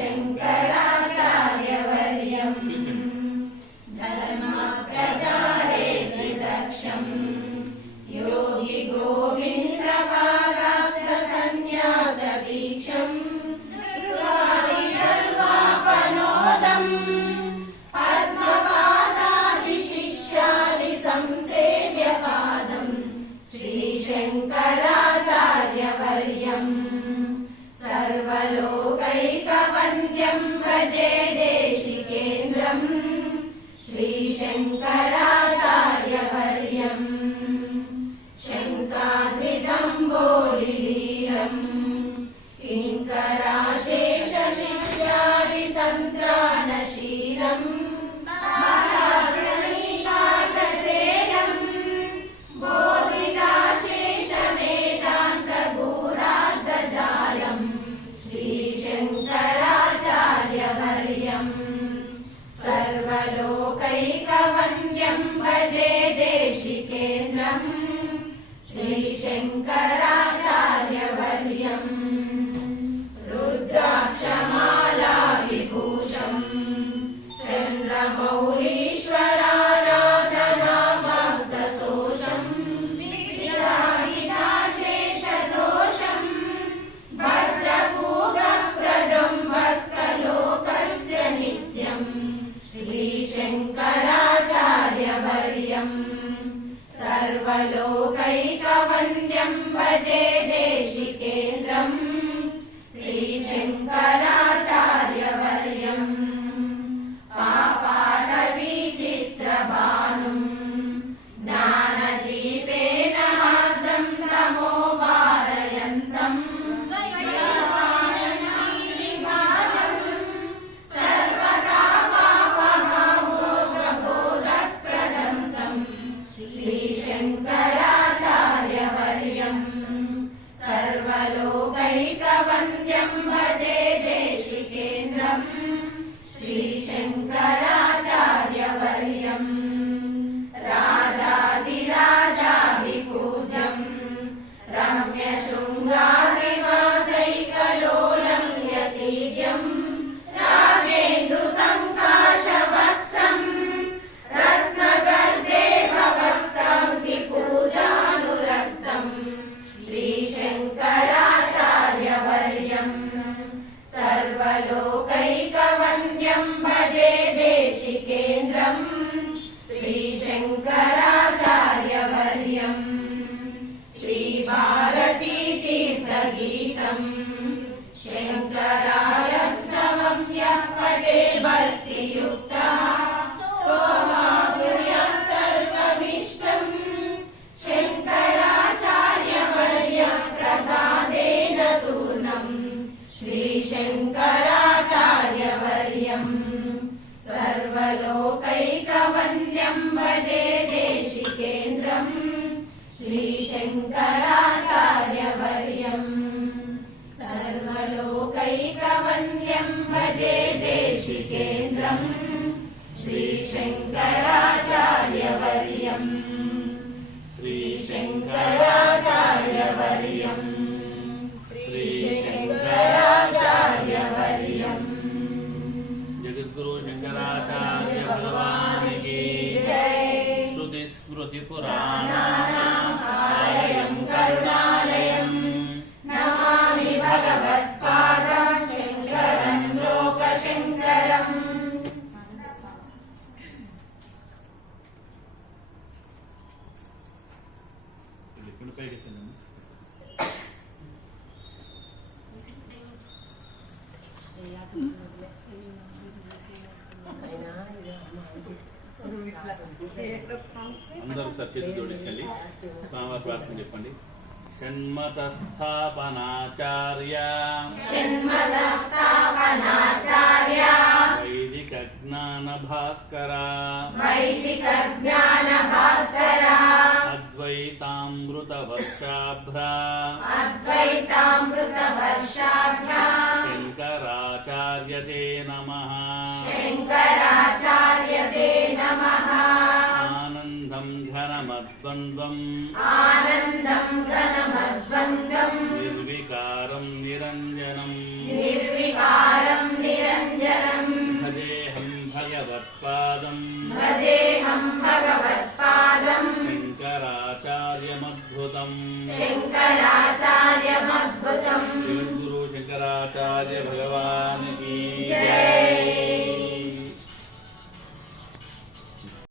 श्रीशङ्कराचार्यवर्यं धर्मप्रचारे दक्षं योगी गोविन्दपादाब्धसन्न्यासदीक्षं निर्वापनोदं पद्मपादादिशिष्यालि संसेव्यपादं श्रीशङ्कराचार्यवर्यं सर्वलोकैकवन्द्यं भजे देशिकेन्द्रं श्रीशङ्कराचार्यवर्यं शङ्काद्रिदम्बोलिलीलं किङ्कराशेषशिष्यादिसन्त्राणशीलं महागणिकाशचेयं बोधिकाशेषवेदान्तगूढार्धजालं श्रीशङ्कराचार्यवर्यं सर्वलोकैकवन्द्यं भजे देशिकेन्द्रं श्रीशङ्कराचार्यवर्यं रुद्राक्षमाला विभूषं चन्द्रमौलीश्वराराधनामर्दतोषं विराहिताशेषदोषं भद्रपूगप्रदं भक्तलोकस्य नित्यं श्रीशङ्कराचार्यवर्यं सर्वलोकैकवन्द्यं भजे देशिकेन्द्रं श्रीशङ्कराचार्यवर्यं पापाटवीचित्रभानुं ज्ञानदीपेन हार्दं तमो वारयन्तं सर्वकामापहामोघबोधप्रदं तं श्रीशङ्कराचार्यवर्यं सर्वलोकैकवन्द्यं भजे देशिकेन्द्रं श्रीशङ्कराचार्यवर्यं राजाधिराजाभिपूज्यं रम्यशृङ्गारिवासैकलोलं यतीर्यं रागेन्दुसङ्काशवक्षं रत्नगर्भे भवक्त्राङ्गिपूजानुरक्तं श्रीशङ्कराचार्यवर्यं सर्वलोकैकवन्द्यं भजे देशिकेन्द्रं श्रीशङ्कराचार्यवर्यं श्रीभारतीतीर्थगीतं शङ्करार्यस्तवं यः पठेत् भक्तियुक्तः सोमाप्नुयात् सर्वमिष्टं शङ्कराचार्यवर्य प्रसादेन तूर्णं श्रीशङ्कराचार्यवर्यं सर्वलोकैकवन्द्यं भजे देशिकेन्द्रं श्रीशङ्कराचार्यवर्यं सर्वलोकैकवन्द्यं भजे देशिकेन्द्रं श्रीशङ्कराचार्यवर्यं श्रीशङ्कराचार्यवर्यं श्रीशङ्कराचार्यवर्यं जगद्गुरु शंकराचार्य भगवान की जय। श्रुति स्मृति पुराणानामालयं करुणालयं नमामि भगवत्पादं शङ्करं लोकशङ्करम्। అందరూ ఒకసారి చేతులు జోడించండి, స్వామివారి ప్రార్థన చెప్పండి. షణ్మతస్థాపనాచార్య వైదిక జ్ఞాన భాస్కర అద్వైతామృత వర్షాభ్ర శంకరాచార్య తే నమః ఆనందం ఘనమద్వంద్వం నిర్వికారం నిరంజనం శంకరా